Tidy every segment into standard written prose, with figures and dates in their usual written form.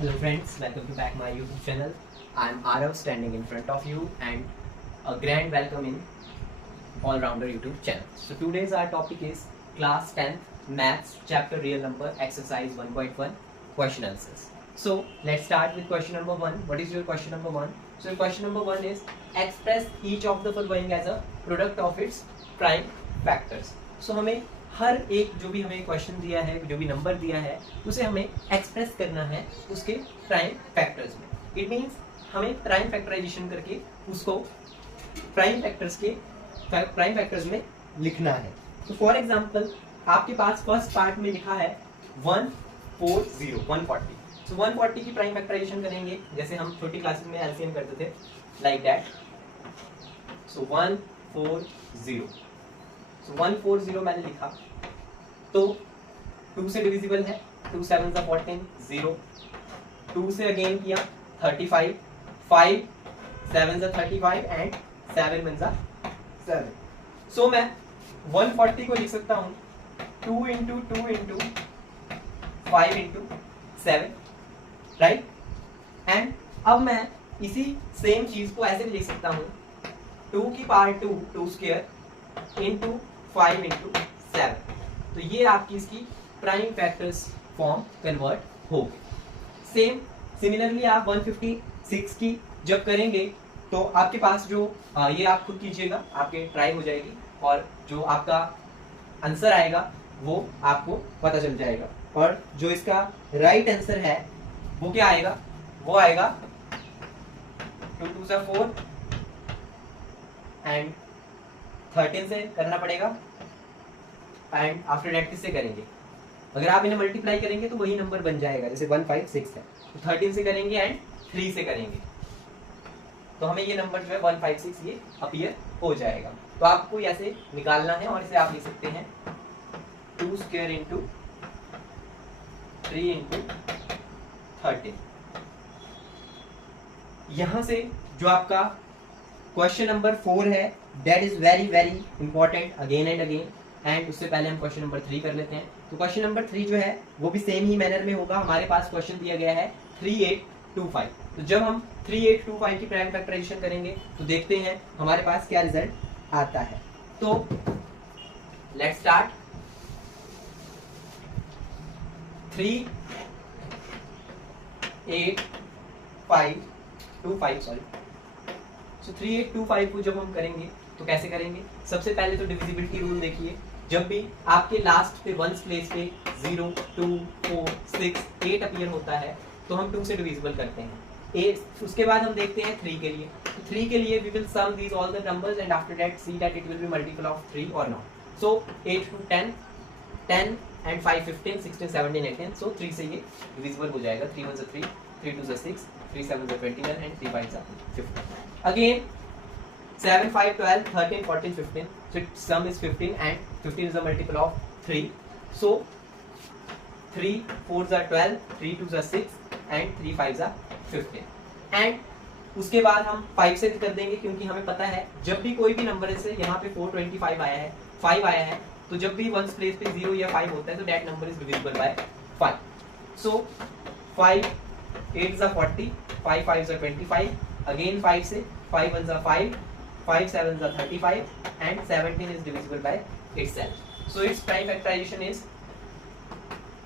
Hello friends, welcome to back my YouTube channel. I am Arav standing in front of you and a grand welcome in All Rounder YouTube channel. So today's our topic is class 10th maths chapter real number exercise 1.1 question answers. So let's start with question number 1. What is your question number 1? So question number 1 is express each of the following as a product of its prime factors. So हमें हर एक जो भी हमें question दिया है, जो भी number दिया है, उसे हमें एक्सप्रेस करना है उसके प्राइम फैक्टर्स में. इट मीन्स हमें प्राइम फैक्टराइजेशन करके उसको प्राइम फैक्टर्स में लिखना है. तो फॉर एग्जांपल आपके पास फर्स्ट पार्ट में लिखा है 140 140. सो 140 की प्राइम फैक्टराइजेशन करेंगे जैसे हम छोटी क्लासेस में एलसीएम करते थे, लाइक दैट. सो 140. सो 140 मैंने लिखा तो 2 से डिविजिबल है, 2 7 14 0. 2 से अगेन किया 35, 5 7 35 एंड 7 1 7. सो मैं 140 को लिख सकता हूँ 2 into 2 into 5 into 7, right. And अब मैं इसी सेम चीज को ऐसे भी लिख सकता हूँ 2 की पावर 2 स्क्वायर इंटू 5 इंटू 7. तो ये आपकी इसकी प्राइम फैक्टर्स फॉर्म कन्वर्ट हो गई. सिमिलरली आप 156 की जब करेंगे तो आपके पास जो ये आप खुद कीजिएगा, आपके ट्राई हो जाएगी और जो आपका आंसर आएगा वो आपको पता चल जाएगा. और जो इसका राइट आंसर है वो क्या आएगा, वो आएगा 2 2 से 4 एंड 13 से करना पड़ेगा एंड आफ्टर दैट किससे करेंगे. अगर आप इन्हें मल्टीप्लाई करेंगे तो वही नंबर बन जाएगा, जैसे 156 है तो 13 से करेंगे एंड 3 से करेंगे तो हमें ये नंबर जो है 156 ये अपीयर हो जाएगा. तो आपको ऐसे निकालना है और इसे आप लिख सकते हैं 2 स्क्वायर इंटू 3 इंटू 13. यहां से जो आपका क्वेश्चन नंबर 4 है that is very very important again and again. And उससे पहले हम क्वेश्चन नंबर 3 कर लेते हैं. तो क्वेश्चन नंबर 3 जो है वो भी सेम ही मैनर में होगा. हमारे पास क्वेश्चन दिया गया है 3825. तो जब हम 3825 की प्राइम फैक्टराइजेशन करेंगे तो देखते हैं हमारे पास क्या रिजल्ट आता है. तो लेट्स स्टार्ट. 3825 सॉरी. सो 3825 को जब हम करेंगे तो कैसे करेंगे. सबसे पहले तो डिविजिबिलिटी रूल देखिए. जब भी आपके लास्ट पे वंस प्लेस पे 0 2 4 6 8 अपीयर होता है तो हम 2 से डिविजिबल करते हैं. उसके बाद हम देखते हैं 3 के लिए. तो 3 के लिए we will sum these all the numbers and after that see that it will be multiple of 3 और not. So 8 to 10 10 and 5 15 16 17 18. So 3 से ये डिविजिबल हो जाएगा. 3 1 3 3 2 6 3 7 21 and 3 5 15. Again 7 5 12 13 14 15. So sum is 15 and 15 is a multiple of 3. So 3 4s are 12, 3 2s are 6 and 3 5s are 15. And उसके बाद हम 5 से कर देंगे क्योंकि हमें पता है जब भी कोई भी नंबर से यहाँ पे 425 आया है 5 आया है तो जब भी वंस प्लेस पे 0 या 5 होता है तो that number is divisible by 5. So 5 8s are 40, 5 5s are 25. Again 5 से 5 1s are 5, 5 7s are 35 and 17 is divisible by itself. So its prime factorization is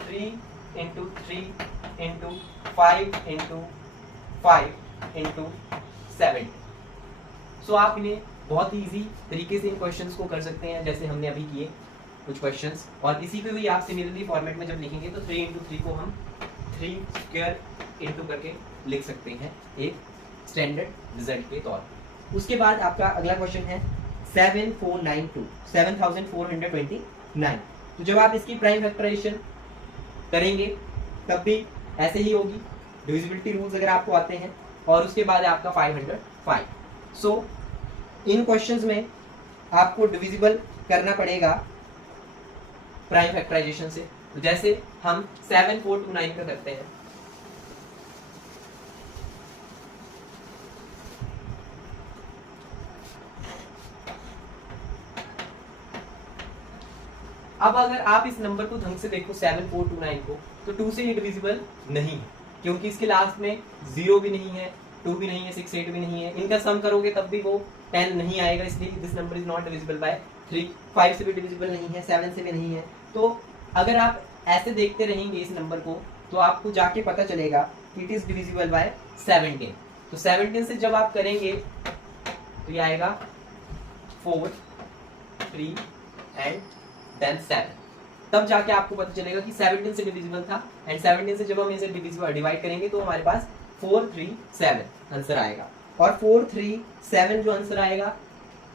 3 into 3 into 5 into 5 into 7. So आप इन्हें बहुत ही easy तरीके से इन questions को कर सकते हैं जैसे हमने अभी किए कुछ क्वेश्चंस. और इसी को भी आप सिमिलरली फॉर्मेट में जब लिखेंगे तो 3 into 3 को हम 3 स्क्वायर इंटू करके लिख सकते हैं एक स्टैंडर्ड रिजल्ट के तौर पर. उसके बाद आपका अगला क्वेश्चन है 7492 7429. तो जब आप इसकी प्राइम फैक्टराइजेशन करेंगे तब भी ऐसे ही होगी. डिविजिबिलिटी रूल्स अगर आपको आते हैं और उसके बाद आपका 505. सो इन क्वेश्चंस में आपको डिविजिबल करना पड़ेगा प्राइम फैक्टराइजेशन से. तो जैसे हम 7429 का करते हैं. अब अगर आप इस नंबर को ढंग से देखो 7429 को तो 2 से ये डिविजिबल नहीं है. क्योंकि इसके लास्ट में 0 भी नहीं है, 2 भी नहीं है, 6 8 भी नहीं है। इनका सम करोगे तब भी वो 10 नहीं आएगा, इसलिए this number is not divisible by 3। 5 से भी डिविजिबल नहीं है, 7 से भी नहीं है। तो अगर आप ऐसे देखते रहेंगे इस नंबर को तो आपको जाके पता चलेगा कि इट इज डिविजिबल बाय 17। तो 17 से जब आप करेंगे तो ये आएगा 4 3 एंड देन 7, तब जाके आपको पता चलेगा कि 17 से डिविजिबल था। एंड 17 से जब हम इसे डिवाइड करेंगे तो हमारे पास 4 3 7 आंसर आएगा। और 4 3 7 जो आंसर आएगा,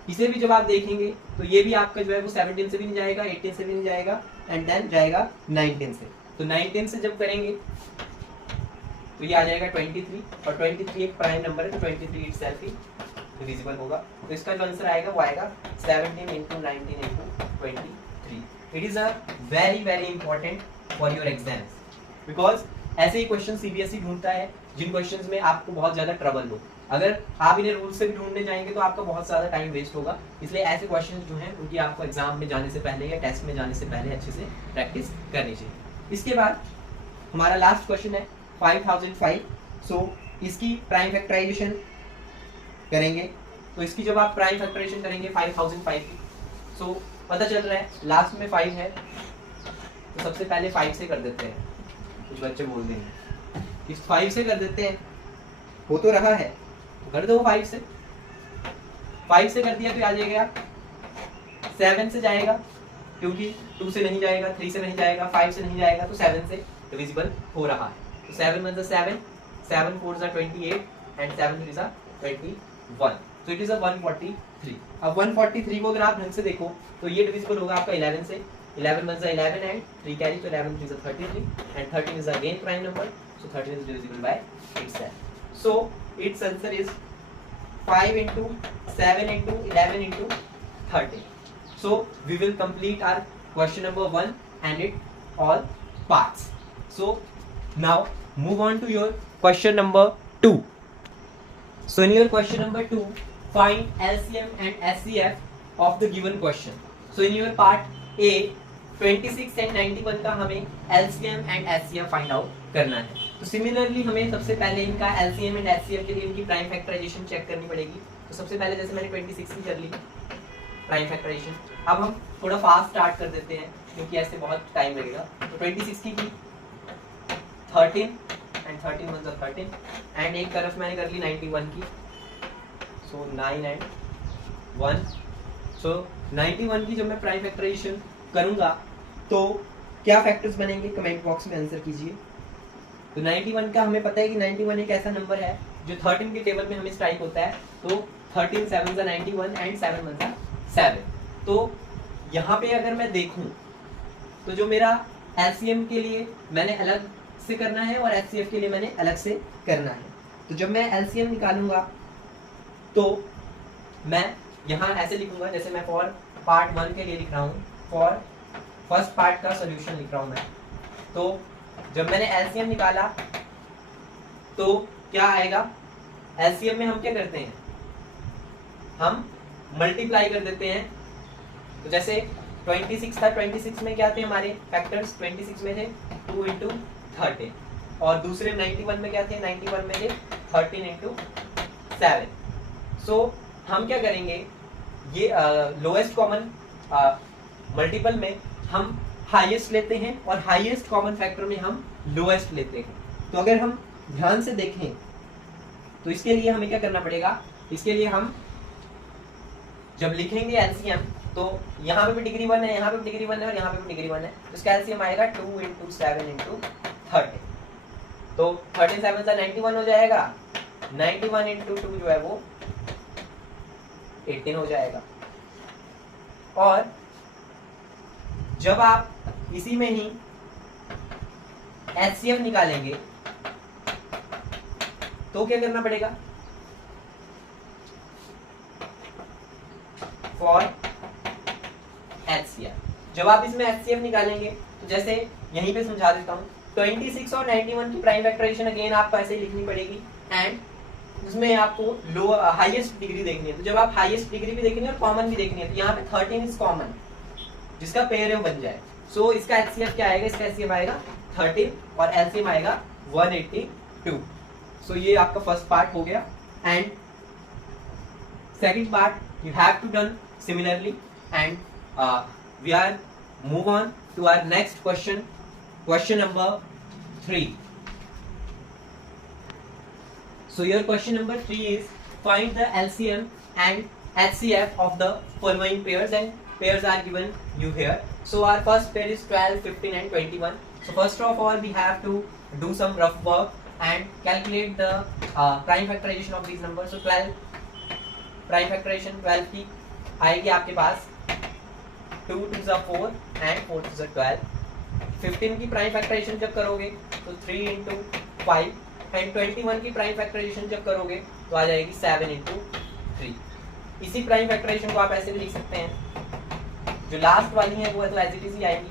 इसे भी जब आप देखेंगे तो ये भी आपका जो है वो 17 से भी नहीं जाएगा, 18 से भी नहीं जाएगा, एंड देन जाएगा 19 से। तो 19 से जब करेंगे तो ये आ जाएगा 23, और 23 एक प्राइम नंबर है, तो 23 इटसेल्फ ही डिविजिबल होगा। तो इसका जो आंसर आएगा वो आएगा 17 into 19 into 23। It is a very very important for your exams, because ऐसे ही क्वेश्चन सीबीएसई ढूंढता है जिन क्वेश्चंस में आपको बहुत ज्यादा ट्रबल हो। अगर आप इन्हें रूल से भी ढूंढने जाएंगे तो आपका बहुत ज्यादा टाइम वेस्ट होगा, इसलिए ऐसे क्वेश्चंस जो हैं उनकी आपको एग्जाम में जाने से पहले या टेस्ट में जाने से पहले अच्छे से प्रैक्टिस करनी चाहिए। इसके बाद हमारा लास्ट क्वेश्चन है 5005। सो इसकी प्राइम फैक्टराइजेशन करेंगे। तो इसकी जब आप प्राइम फैक्टराइजेशन करेंगे 5005 की, सो पता चल रहा है लास्ट में 5 है, तो सबसे पहले 5 से कर देते हैं। कुछ बच्चे बोल देंगे इस 5 से कर देते हैं, हो तो रहा है तो कर दो 5 से। 5 से कर दिया तो आ जाएगा 7 से जाएगा, क्योंकि 2 से नहीं जाएगा, 3 से नहीं जाएगा, 5 से नहीं जाएगा, तो 7 से डिविजिबल हो रहा है। तो 7 1 7, 7 4 28 एंड 7 3 21। तो इट इज अ 143। अब 143 को अगर आप ढंग से देखो तो ये डिविजिबल होगा आपका 11 से। 11 1 11 एंड 3 कैरी, तो 11 3 33 and 13 is again prime number, so 13 is divisible by itself. So its answer is 5 into 7 into 11 into 13. So we will complete our question number 1 and it all parts. So now move on to your question number 2. So in your question number 2, find LCM and SCF of the given question. So in your part A, 26 and 91 का हमें LCM and SCF find out करना है। तो similarly हमें सबसे पहले इनका LCM and SCF के लिए इनकी प्राइम फैक्टराइजेशन चेक करनी पड़ेगी। तो सबसे पहले जैसे मैंने 26 की कर ली प्राइम फैक्टराइजेशन, अब हम थोड़ा फास्ट स्टार्ट कर देते हैं क्योंकि ऐसे बहुत टाइम लगेगा। तो 26 की 13 एंड 13 1 13 एंड एक तरफ मैंने कर ली 91 की, सो 9 एंड 1। सो 91 की जब मैं प्राइम फैक्टराइजेशन करूंगा तो क्या फैक्टर्स बनेंगे, कमेंट बॉक्स में आंसर कीजिए। तो 91 का हमें पता है कि 91 एक ऐसा नंबर है जो 13 के टेबल में हमें स्ट्राइक होता है। तो 13 7 91 एंड 7 1 7। तो यहाँ पे अगर मैं देखूं तो जो मेरा एलसीएम के लिए मैंने अलग से करना है और एचसीएफ के लिए मैंने अलग से करना है। तो जब मैं एलसीएम निकालूंगा तो मैं यहाँ ऐसे लिखूंगा, जैसे मैं फॉर पार्ट 1 के लिए लिख रहा हूँ, फॉर फर्स्ट पार्ट का सोल्यूशन लिख रहा हूँ मैं। तो जब मैंने एलसीएम निकाला तो क्या आएगा, एलसीएम में हम क्या करते हैं, हम मल्टीप्लाई कर देते हैं। तो जैसे 26 था, 26 में क्या थे हमारे फैक्टर्स, 26 में थे 2 इंटू 13 और दूसरे 91 में क्या थे, 91 में थे 13 इंटू 7। सो हम क्या करेंगे, ये लोएस्ट कॉमन मल्टीपल में हम हाईएस्ट लेते हैं और हाईएस्ट कॉमन फैक्टर में हम लोएस्ट लेते हैं। तो अगर हम ध्यान से देखें तो इसके लिए हमें क्या करना पड़ेगा, इसके लिए हम जब लिखेंगे एलसीएम तो यहाँ पे भी डिग्री 1 है, यहाँ पे भी डिग्री 1 है और यहाँ पे भी डिग्री 1 है। तो इसका एलसीएम आएगा 2 इंटू 7 इंटू 13। तो 13 7 से 91 हो जाएगा, 91 इंटू 2 जो है वो 18 हो जाएगा। और जब आप इसी में ही एचसीएफ निकालेंगे तो क्या करना पड़ेगा, फॉर एचसीएफ। जब आप इसमें एचसीएफ निकालेंगे तो जैसे यहीं पे समझा देता हूँ, 26 और 91 की प्राइम फैक्टराइजेशन अगेन आपको ऐसे ही लिखनी पड़ेगी एंड उसमें आपको लो हाईएस्ट डिग्री देखनी है। तो जब आप हाईएस्ट डिग्री भी देखनी है और कॉमन भी देखनी है, तो यहाँ पे 13 इज कॉमन, जिसका पेयर है वो बन जाए। सो इसका एचसीएफ क्या आएगा, इसका एचसीएफ आएगा 13 और एलसीएम आएगा 182. सो ये आपका फर्स्ट पार्ट हो गया and second part you have to done similarly and we are move on to our next question, question number 3. So your question number 3 is find the LCM and HCF of the following pairs, and pairs are given you here. So our first pair is 12, 15 and 21. So first of all we have to do some rough work and calculate the prime factorization of these numbers. So 12 prime factorization 12 की आएगी आपके पास 2 to the 4 and 4 to the 12. 15 की prime factorisation जब करोगे तो 3 into 5 and 21 की prime factorisation जब करोगे तो आ जाएगी 7 into 3. इसी प्राइम फैक्टराइजेशन को आप ऐसे भी लिख सकते हैं, जो लास्ट वाली है वो है तो एज इट इज ही आएगी,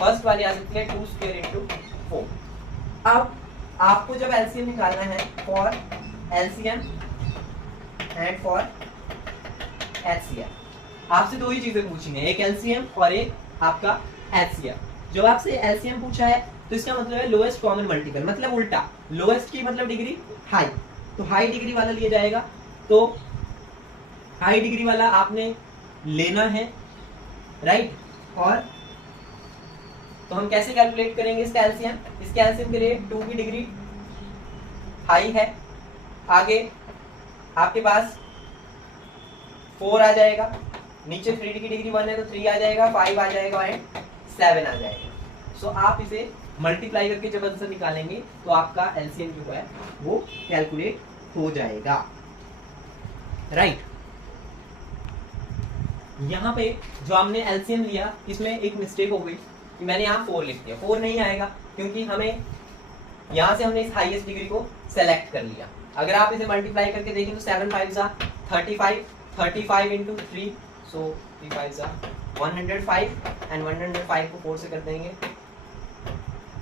फर्स्ट वाली आ सकती है 2 square into 4. अब आपको जब एलसीएम निकालना है for LCM and for HCF, आपसे दो ही चीजें पूछेंगे, एक एलसीएम और एक आपका एचसीएफ. जो आपसे एलसीएम पूछा है तो इसका मतलब है लोएस्ट कॉमन मल्टीपल, मतलब उल्टा, लोएस्ट की मतलब डिग्री हाई, तो हाई डिग्री वाला लिया जाएगा. तो हाई डिग्री वाला आपने लेना है, राइट. और तो हम कैसे कैलकुलेट करेंगे इसका एलसीएम? इसके एलसीएम के लिए 2 की डिग्री हाई है, आगे आपके पास 4 आ जाएगा, नीचे 3 की डिग्री 1 है तो 3 आ जाएगा, 5 आ जाएगा एंड 7 आ जाएगा. सो आप इसे मल्टीप्लाई करके जब आंसर निकालेंगे तो आपका एलसीएम जो है वो कैलकुलेट हो जाएगा, राइट. यहाँ पे जो हमने एलसीएम लिया इसमें एक मिस्टेक हो गई कि मैंने यहाँ 4 लिख दिया. 4 नहीं आएगा क्योंकि हमें यहाँ से हमने इस हाईएस्ट डिग्री को सेलेक्ट कर लिया. अगर आप इसे मल्टीप्लाई करके देखें तो 7 5 35, 35 into 3, सो 3 5 105 एंड 105 को 4 से कर देंगे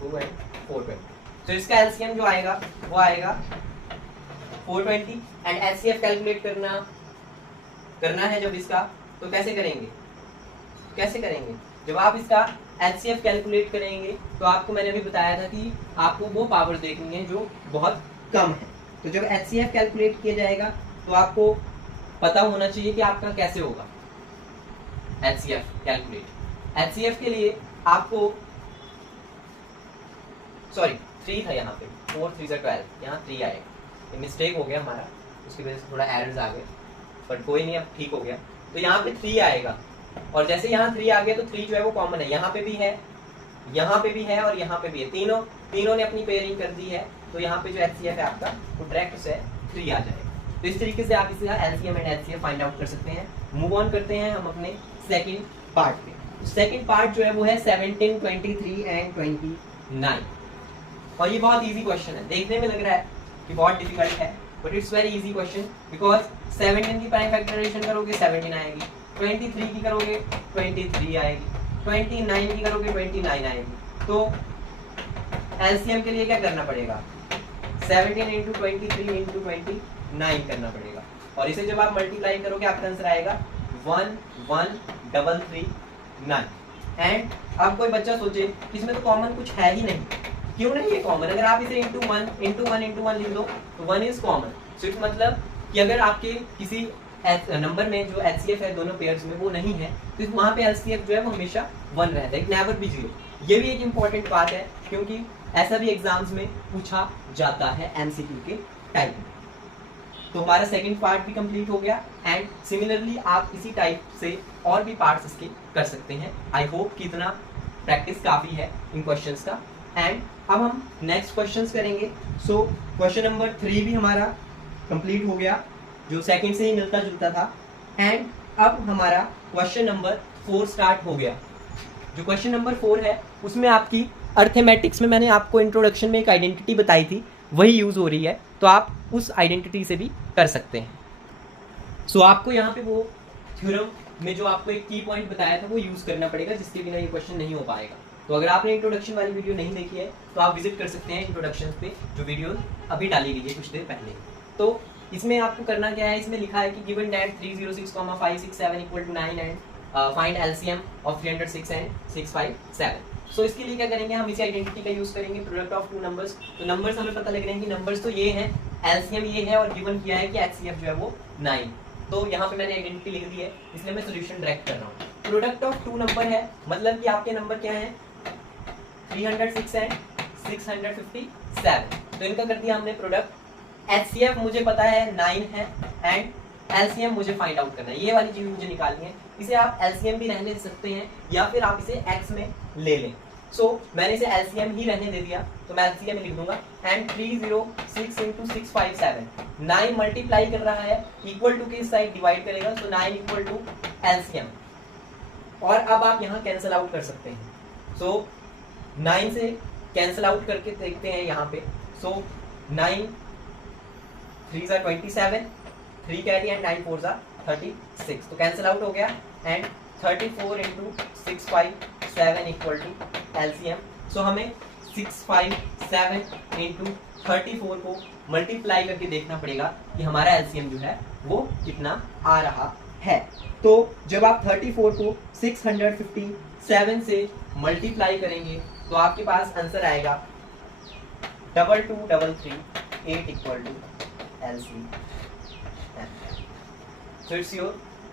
2 एंड 420. तो इसका एलसीएम जो आएगा वो आएगा 420 एंड एचसीएफ कैलकुलेट करना है जब इसका, तो कैसे करेंगे जब आप इसका एचसीएफ कैलकुलेट करेंगे तो आपको मैंने अभी बताया था कि आपको वो पावर देखनी है जो बहुत कम है. तो जब एचसीएफ कैलकुलेट किया जाएगा तो आपको पता होना चाहिए कि आपका कैसे होगा एचसीएफ कैलकुलेट. एचसीएफ के लिए आपको 3 था यहाँ पे, 4 3 12, यहाँ 3 आएगा. ये मिस्टेक हो गया हमारा, उसकी वजह से थोड़ा एरर्स आ गए, बट कोई नहीं, अब ठीक हो गया. तो यहाँ पे 3 आएगा और जैसे यहाँ 3 आ गया तो 3 जो है वो कॉमन है, यहाँ पे भी है, यहाँ पे भी है और यहाँ पे भी है, तीनों ने अपनी पेयरिंग कर दी है. तो यहाँ पे जो एचसीएफ है आपका वो डायरेक्ट से 3 आ जाएगा. तो इस तरीके से आप इसका LCM and HCF find out कर सकते हैं. मूव ऑन करते हैं हम अपने सेकंड पार्ट पे. सेकंड पार्ट जो है वो है 17, 23 एंड 29. और ये बहुत इजी क्वेश्चन है, देखने में लग रहा है कि बहुत डिफिकल्ट है, but it's very easy question because 17 की प्राइम फैक्टराइजेशन करोगे 17 आएगी, 23 की करोगे 23 आएगी, 29 की करोगे 29 आएगी. तो एलसीएम के लिए क्या करना पड़ेगा? 17 into 23 into 29 करना पड़ेगा. और इसे जब आप मल्टीप्लाई करोगे आपका आंसर आएगा 11339. एंड अब कोई बच्चा सोचे कि इसमें तो कॉमन कुछ है ही नहीं. क्यों नहीं है कॉमन? अगर आप इसे into 1 लिख दो तो 1 इज कॉमन. सो इट मतलब कि अगर आपके किसी नंबर में जो एचसीएफ है दोनों पेयर्स में वो नहीं है तो वहाँ पे एचसीएफ जो है वो हमेशा 1 रहता है, इट नेवर बी 0. ये भी एक इम्पॉर्टेंट बात है क्योंकि ऐसा भी एग्जाम्स में पूछा जाता है एमसीक्यू के टाइप में. तो हमारा सेकंड पार्ट भी कंप्लीट हो गया एंड सिमिलरली आप इसी टाइप से और भी पार्ट्स इसके कर सकते हैं. आई होप कि इतना प्रैक्टिस काफ़ी है इन क्वेश्चंस का. एंड अब हम नेक्स्ट क्वेश्चंस करेंगे. सो क्वेश्चन नंबर 3 भी हमारा कंप्लीट हो गया जो सेकंड से ही मिलता जुलता था. एंड अब हमारा क्वेश्चन नंबर 4 स्टार्ट हो गया. जो क्वेश्चन नंबर 4 है उसमें आपकी अर्थमेटिक्स में मैंने आपको इंट्रोडक्शन में एक आइडेंटिटी बताई थी, वही यूज़ हो रही है. तो आप उस आइडेंटिटी से भी कर सकते हैं. सो आपको यहाँ पे वो थ्योरम में जो आपको एक की पॉइंट बताया था वो यूज़ करना पड़ेगा, जिसके बिना ये क्वेश्चन नहीं हो पाएगा. तो अगर आपने इंट्रोडक्शन वाली वीडियो नहीं देखी है तो आप विजिट कर सकते हैं इंट्रोडक्शन पे, जो वीडियो अभी डाली गई है कुछ देर पहले. तो इसमें आपको करना क्या है, इसमें लिखा है कि given that 306,567 = 9 and find LCM of 306 and 657. सो इसके लिए क्या करेंगे, हम इसी आइडेंटिटी का यूज करेंगे, प्रोडक्ट ऑफ टू नंबर्स। तो नंबर्स हमें पता लग रहे हैं कि नंबर्स तो ये हैं, एलसीएम ये है और गिवन किया है कि एचसीएफ जो है वो 9। तो यहाँ पे मैंने आइडेंटिटी लिख दी है, इसलिए मैं सोल्यूशन डायरेक्ट कर रहा हूँ। प्रोडक्ट ऑफ टू नंबर है, मतलब कि आपके नंबर क्या है, 306 एंड 657। तो इनका कर दिया हमने प्रोडक्ट। एचसीएफ मुझे पता है 9 है एंड एलसीएम मुझे फाइंड आउट करना है, ये वाली चीज मुझे निकालनी है। इसे आप एलसीएम भी रहने दे सकते हैं या फिर आप इसे एक्स में ले लें। सो मैंने इसे एलसीएम ही रहने दे दिया, तो मैं एलसीएम लिख दूंगा। एंड 306 इंटू 657, 9 मल्टीप्लाई कर रहा है, इक्वल टू के इस साइड डिवाइड करेगा, सो 9 इक्वल टू एलसीएम। और अब आप यहाँ कैंसिल आउट कर सकते हैं। सो 9 से कैंसिल आउट करके देखते हैं यहाँ पे। सो 9 3 ज़ा 27, 3 कैरी एंड 9 4 ज़ा 36, तो कैंसिल आउट हो गया। And 34 into 657 equal to LCM. So हमें 657 इंटू 34 को मल्टीप्लाई करके देखना पड़ेगा कि हमारा एलसीएम जो है वो कितना आ रहा है। तो जब आप 34 को 657 से मल्टीप्लाई करेंगे तो आपके पास आंसर आएगा 22338 equal to LCM. So it's your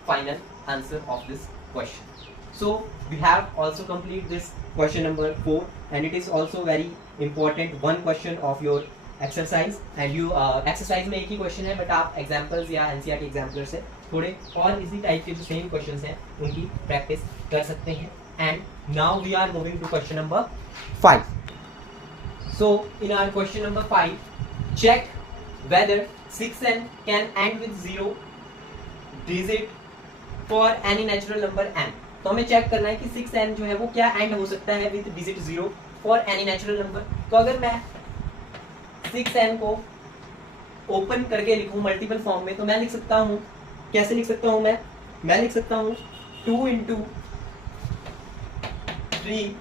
final answer of this question. So we have also complete this question number 4, and it is also very important one question of your exercise. And you exercise में एक ही question है, but आप examples या NCERT example से थोड़े और इसी type के जो same questions हैं उनकी practice कर सकते हैं। And now we are moving to question number 5. So in our question number 5, check whether 6n can end with 0 digit for any natural number n। तो हमें चेक करना है कि 6n जो है वो क्या एंड हो सकता है with digit 0 for any natural number. तो अगर मैं 6n को ओपन करके लिखूं मल्टीपल फॉर्म में, तो मैं लिख सकता हूं, कैसे लिख सकता हूं मैं लिख सकता हूं 2 into 3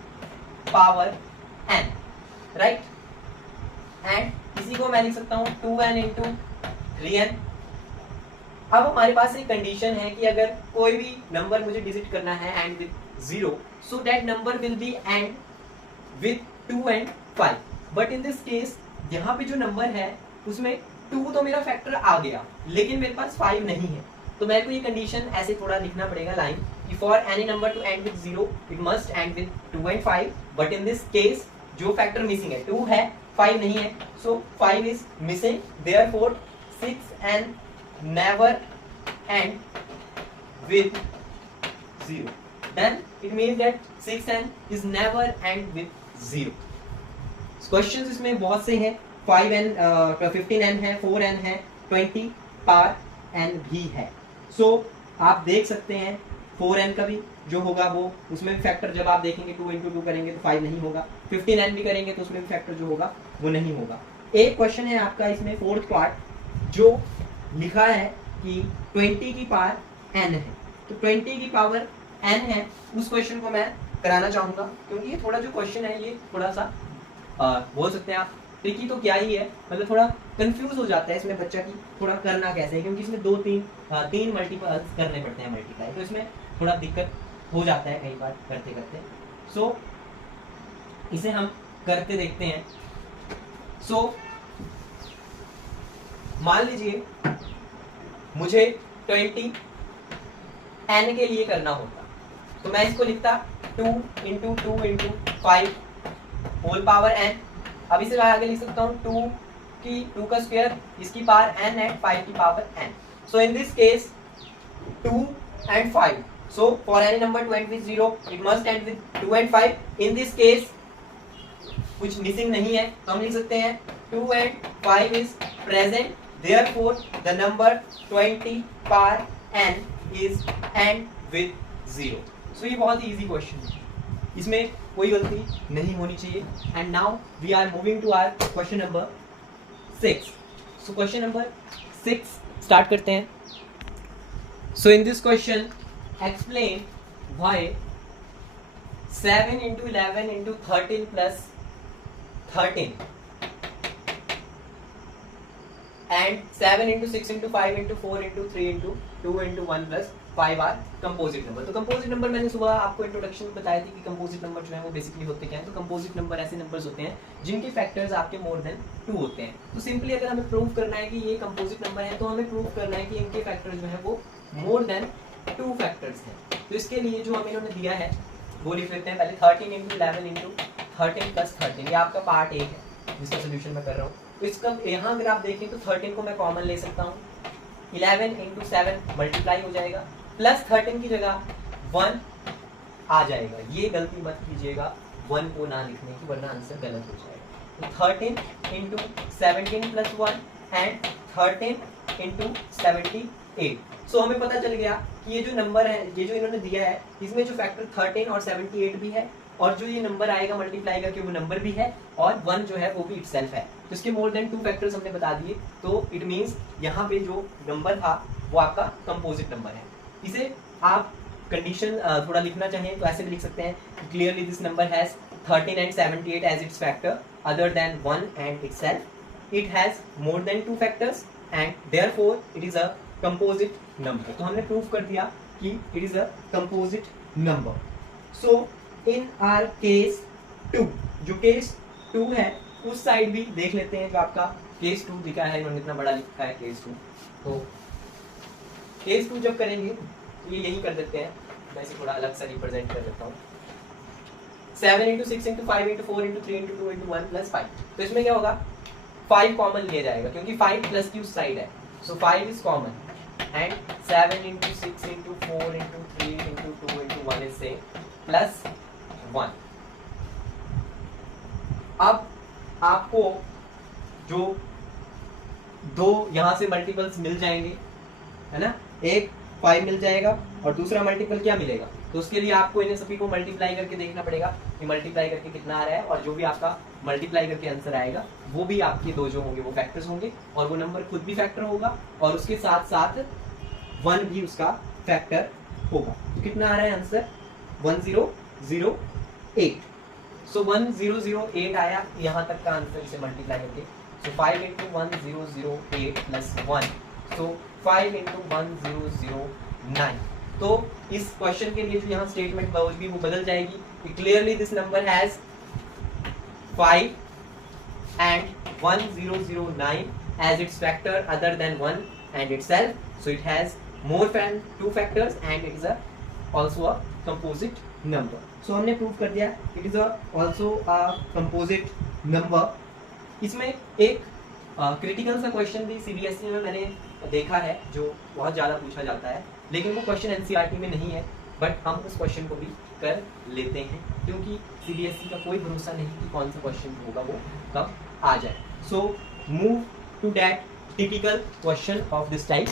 power n, right. And इसी को मैं लिख सकता हूं 2n इंटू 3n। अब हमारे पास एक कंडीशन है कि अगर कोई भी नंबर मुझे डिजिट करना है and with 0, so that number will be and with 2 and 5। But in this case यहाँ पे जो नंबर है उसमें 2 तो मेरा फैक्टर आ गया, लेकिन मेरे पास 5 नहीं है। तो मेरे को ये कंडीशन ऐसे थोड़ा लिखना पड़ेगा लाइन कि for any number two and with 0 it must and with 2 and 5। But in this case जो फैक्टर मिसिंग है 2 है, 5 नहीं है, सो 5 is missing, therefore 6n never end with 0. Then it means that 6n is never end with 0. Questions इसमें बहुत से हैं, 5n 15n है, 4n है, 20 पार n भी है। So आप देख सकते हैं 4n का भी जो होगा वो उसमें भी फैक्टर जब आप देखेंगे 2 इंटू 2 करेंगे तो 5 नहीं होगा, 15n भी करेंगे तो उसमें भी फैक्टर जो होगा वो नहीं होगा। एक क्वेश्चन है आपका इसमें फोर्थ पार्ट जो लिखा है कि 20 की पावर n है, तो 20 की पावर n है, उस क्वेश्चन को मैं कराना चाहूंगा क्योंकि ये थोड़ा जो क्वेश्चन है ये थोड़ा सा बोल सकते हैं आप ट्रिकी तो क्या ही है, मतलब थोड़ा कंफ्यूज हो जाता है इसमें बच्चा की थोड़ा करना कैसे है, क्योंकि इसमें 3 मल्टीपल्स करने पड़ते हैं मल्टीप्लाई, तो इसमें थोड़ा दिक्कत हो जाता है कई बार करते करते। सो इसे हम करते देखते हैं। सो मान लीजिए मुझे 20 n के लिए करना होता, तो मैं इसको लिखता 2 into 2 into 5 whole power n। अब इसे मैं आगे लिख सकता हूँ 2 का स्क्वायर, इसकी पावर n एंड 5 की power n। So in this case 2 and 5, so for any number two and with 0 it must and with 2 and 5। In this case कुछ मिसिंग नहीं है, तो हम लिख सकते हैं 2 and 5 is present, therefore the number 20 power n is end with 0. So ये बहुत ही easy question है, इसमें कोई गलती नहीं होनी चाहिए। And now we are moving to our question number 6. So question number 6 start करते हैं। So in this question explain why 7 into 11 into 13 plus 13 and 7 into 6 into 5 into 4 into 3 into 2 into 1 plus 5 are composite number. तो composite number मैंने सुबह आपको introduction में बताया थी कि कंपोजिट नंबर जो है वो बेसिकली होते क्या है। तो कंपोजिट नंबर ऐसे नंबर्स होते हैं जिनके फैक्टर्स आपके मोर देन 2 होते हैं। तो सिंपली अगर हमें प्रूव करना है कि ये कंपोजिट नंबर है तो हमें प्रूव करना है कि इनके फैक्टर्स जो है वो मोर देन 2 फैक्टर्स हैं। तो इसके लिए जो हमें इन्होंने दिया है वो लिख लेते हैं पहले 13 into 11 into 13 plus 13, ये आपका पार्ट ए है जिसका सोल्यूशन मैं कर रहा हूँ। तो इसका यहाँ अगर आप देखें तो 13 को मैं कॉमन ले सकता हूँ, 11 into 7 मल्टीप्लाई हो जाएगा, प्लस 13 की जगह 1 आ जाएगा। ये गलती मत कीजिएगा 1 को ना लिखने की, वरना आंसर गलत हो जाएगा। तो 13 into 17 plus 1 एंड 13 into 78। सो हमें पता चल गया कि ये जो नंबर है, ये जो इन्होंने दिया है, इसमें जो फैक्टर 13 और 78 भी है, और जो ये नंबर आएगा मल्टीप्लाई करके वो नंबर भी है, और 1 जो है वो भी इटसेल्फ है। तो इसके मोर देन 2 फैक्टर्स हमने बता दिए। तो इट मींस यहाँ पे जो नंबर था वो आपका कंपोजिट नंबर है। इसे आप कंडीशन थोड़ा लिखना चाहें तो ऐसे भी लिख सकते हैं, clearly this number has 13 and 78 as its factor other than 1 and itself. It has more than 2 factors and therefore it is a composite number. तो हमने प्रूव कर दिया कि it is a composite number. So in our case 2, जो case 2 है उस side भी देख लेते हैं। जो आपका केस 2 दिखा है, इन्होंने इतना बड़ा लिखा है केस 2। तो केस 2 जब करेंगे तो ये यही कर देते हैं, मैं इसे थोड़ा अलग सा रिप्रेजेंट कर देता हूँ। 7 into 6 into 5 into 4 into 3 into 2 into 1 plus 5। तो इसमें क्या होगा, 5 कॉमन लिया जाएगा क्योंकि 5 प्लस की उस साइड है। सो 5 is common and 7 into 6 into 4 into 3 into 2 into 1 is same plus 1। अब आपको जो दो यहाँ से मल्टीपल्स मिल जाएंगे, है ना, एक 5 मिल जाएगा और दूसरा मल्टीपल क्या मिलेगा। तो उसके लिए आपको इन्हें सभी को मल्टीप्लाई करके देखना पड़ेगा कि मल्टीप्लाई करके कितना आ रहा है, और जो भी आपका मल्टीप्लाई करके आंसर आएगा वो भी आपके दो जो होंगे वो फैक्टर्स होंगे, और वो नंबर खुद भी फैक्टर होगा और उसके साथ साथ 1 भी उसका फैक्टर होगा। तो कितना आ रहा है आंसर, 1008। सो 1008 आया यहाँ तक का आंसर, इसे मल्टीप्लाई करके। सो 5 into 1008 plus 1, सो 5 into 1009। तो इस क्वेश्चन के लिए जो यहाँ स्टेटमेंट होगी वो बदल जाएगी। Clearly this number has 5 and 1009 as its factor other than 1 and itself, so it has more than 2 factors and it is also a composite number। so हमने प्रूव कर दिया it is also a composite number। इसमें एक critical सा question भी CBSE में मैंने देखा है जो बहुत ज़्यादा पूछा जाता है, लेकिन वो क्वेश्चन एनसीईआरटी में नहीं है, बट हम उस क्वेश्चन को भी कर लेते हैं क्योंकि सीबीएसई का कोई भरोसा नहीं कि कौन सा क्वेश्चन होगा वो कब आ जाए। So move to that typical question of this type.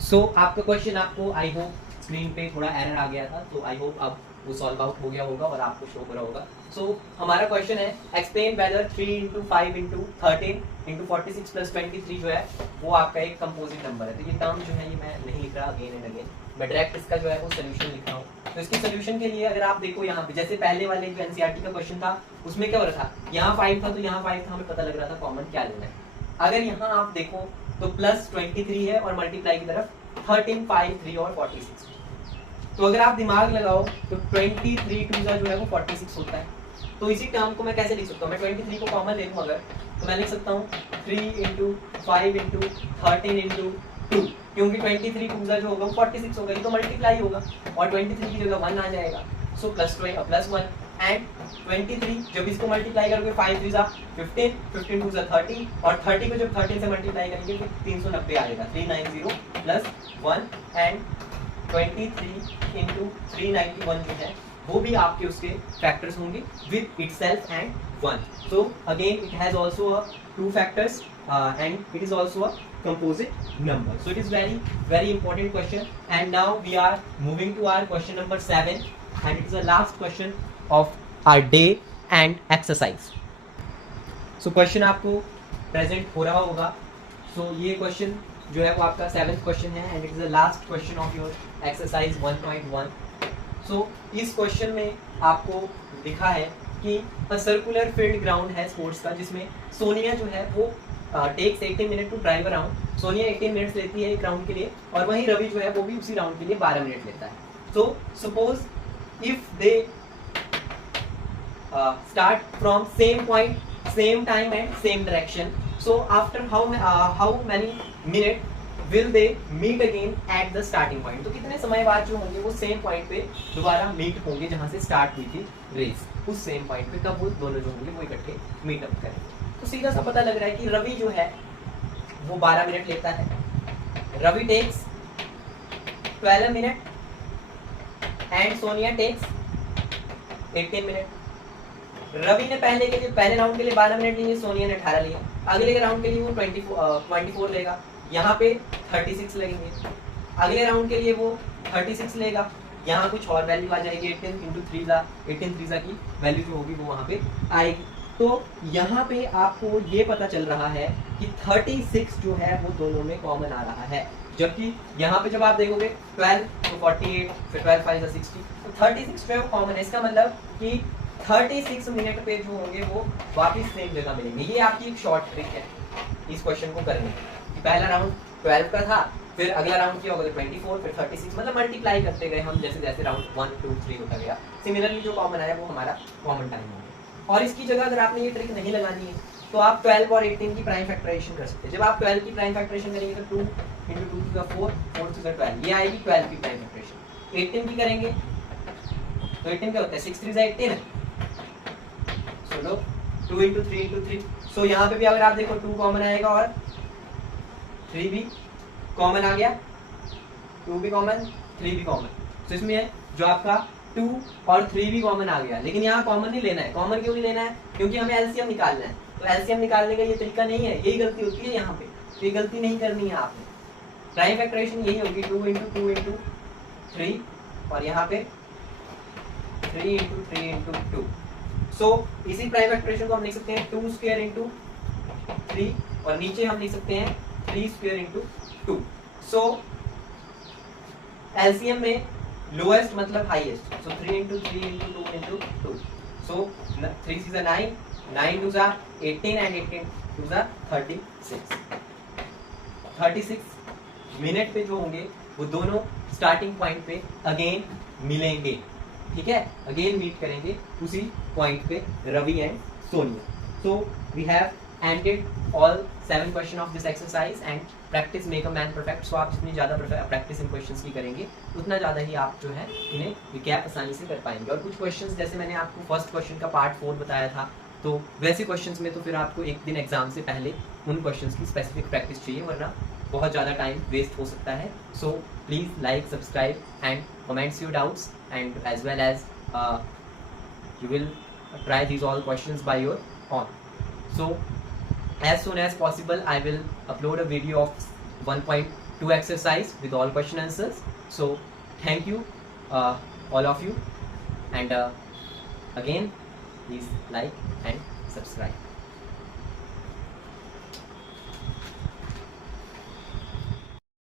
So आपका क्वेश्चन आपको आई होप स्क्रीन पे थोड़ा एरर आ गया था, तो आई होप अब वो सॉल्व आउट हो गया होगा और आपको शो हो रहा होगा। सो हमारा क्वेश्चन है explain weather 3 into 5 into 13 into 46 plus 23 जो है वो आपका एक कंपोजिट नंबर है। तो ये टर्म जो है ये मैं नहीं लिख रहा अगेन एंड अगेन, मैं डायरेक्ट इसका जो है वो सोल्यूशन लिख रहा हूँ। तो इसके सोल्यूशन के लिए अगर आप देखो यहाँ पे, जैसे पहले वाले जो एनसीईआरटी का क्वेश्चन था उसमें क्या हो रहा था, यहाँ 5 था तो यहाँ 5 था, हमें पता लग रहा था कॉमन क्या लेना है। अगर यहाँ आप देखो तो प्लस 23 है और मल्टीप्लाई की तरफ 13, 5, 3 और 46। तो अगर आप दिमाग लगाओ तो 23 टू जो है वो 46 होता है। तो इसी टर्म को मैं कैसे लिख सकता हूँ, मैं 23 को कॉमन ले लूँ अगर, तो मैं लिख सकता हूँ 3 into 5 into 13 into 2, क्योंकि 23 टू जो होगा वो 46 होगा, ये तो मल्टीप्लाई होगा और 23 की जगह 1 आ जाएगा। सो प्लस 1 एंड 23 जब इसको मल्टीप्लाई करोगे 5 3 जा 15, 15 टू जा 30 और 30 को जब 13 से मल्टीप्लाई करेंगे तो 390 आएगा, 390 प्लस 1 एंड 23 into 391 जो है वो भी आपके उसके फैक्टर्स होंगे with itself and 1। So again it has also a 2 factors and it is also a composite number। So it is very important question, and now we are moving to our question number 7 and it is the last question of our day and exercise। So question आपको present हो रहा होगा। So ये question जो है वो आपका 7th question है and it is the last question of your exercise 1.1। सो इस क्वेश्चन में आपको लिखा है कि सर्कुलर फील्ड ग्राउंड है स्पोर्ट्स का, जिसमें सोनिया जो है वो takes 18 minute to drive around, Sonia 18 minutes लेती है एक राउंड के लिए, और वहीं रवि जो है वो भी उसी राउंड के लिए 12 मिनट लेता है. So suppose if they start from same point, same time and same direction, so after how many minute will they meet again at the starting point. तो कितने समय बाद जो होंगे वो सेम पॉइंट पे दोबारा मीट होंगे जहां से स्टार्ट हुई थी रेस, उस सेम पॉइंट पे कब वो दोनों जो होंगे वो इकट्ठे मीट अप करेंगे. तो सीधा सा पता लग रहा है कि रवि जो है वो 12 मिनट लेता है. Ravi takes 12 minute and Sonia takes 18 minute. Ravi ने पहले राउंड के लिए 12 मिनट लिए, सोनिया ने 18 लिए. अगले राउंड के लिए वो 24 लेगा, यहाँ पे 36 लगेंगे. अगले राउंड के लिए वो 36 लेगा, यहाँ कुछ और वैल्यू आ जाएगी, 18 3 की वैल्यू जो होगी वो वहाँ पे आएगी. तो यहाँ पे आपको ये पता चल रहा है कि 36 जो है वो दोनों में कॉमन आ रहा है. जबकि यहाँ पे जब आप देखोगे 12 तो 48, फिर 12 5 60, तो 36 जो है वो कॉमन है. इसका मतलब कि 36 मिनट पे जो होंगे वो वापस सेम जगह मिलेंगे. ये आपकी एक शॉर्ट ट्रिक है इस क्वेश्चन को करने की. पहला राउंड 12 का था, फिर अगला राउंड किया होगा 24, फिर 36, मतलब मल्टीप्लाई करते गए हम जैसे जैसे राउंड 1 2 3 होता गया. सिमिलरली जो कॉमन आया वो हमारा कॉमन टाइम हो गया. और इसकी जगह अगर आपने ये ट्रिक नहीं लगानी है तो आप 12 और 18 की प्राइम फैक्टराइजेशन कर सकते हैं. जब आप 12 की प्राइम फैक्टराइजेशन करेंगे तो 2 × 2 to the 4, 4 to the 12, ये आएगी 12 की प्राइम फैक्टराइजेशन. 18 की करेंगे तो 18 क्या होता है, 6 3 18, चलो 2 × 3 × 3. सो यहाँ पे भी अगर आप देखो 2 कॉमन आएगा और 3 भी कॉमन आ गया, 2 भी कॉमन 3 भी कॉमन. तो इसमें है जो आपका 2 और 3 भी कॉमन आ गया. लेकिन यहाँ कॉमन नहीं लेना है. कॉमन क्यों नहीं लेना है, क्योंकि हमें एलसीएम निकालना है. तो एलसीएम निकालने का ये तरीका नहीं है, यही गलती होती है यहाँ पे. तो ये गलती नहीं करनी है आपने. प्राइम फैक्टराइजेशन यही होगी 2 × 2 × 3, और यहाँ पे 3 × 3 × 2. सो इसी प्राइम फैक्टराइजेशन को हम लिख सकते हैं 2 स्क्वायर × 3, और नीचे हम लिख सकते हैं 3 स्क्वायर × 2. सो एलसीएम में लोएस्ट मतलब highest, so 3 × 3 × 2 × 2. So 3 6 9, 9 2 18 and 18 2 36. 36 minute पे जो होंगे वो दोनों स्टार्टिंग पॉइंट पे अगेन मिलेंगे. ठीक है, अगेन मीट करेंगे उसी पॉइंट पे Ravi and Sonia. So we have ended all 7 question of this exercise and practice make a man perfect. So आप जितनी ज़्यादा प्रैक्टिस इन क्वेश्चंस की करेंगे उतना ज़्यादा ही आप जो है इन्हें रिकैप आसानी से कर पाएंगे. और कुछ क्वेश्चंस जैसे मैंने आपको फर्स्ट क्वेश्चन का पार्ट 4 बताया था, तो वैसे क्वेश्चंस में तो फिर आपको एक दिन एग्जाम से पहले उन क्वेश्चंस की स्पेसिफिक प्रैक्टिस चाहिए, वरना बहुत ज़्यादा टाइम वेस्ट हो सकता है. So please like, subscribe and comments your doubts, and as well as you will try these all questions by your own. So as soon as possible I will upload a video of 1.2 exercise with all question answers. So thank you all of you, and again please like and subscribe.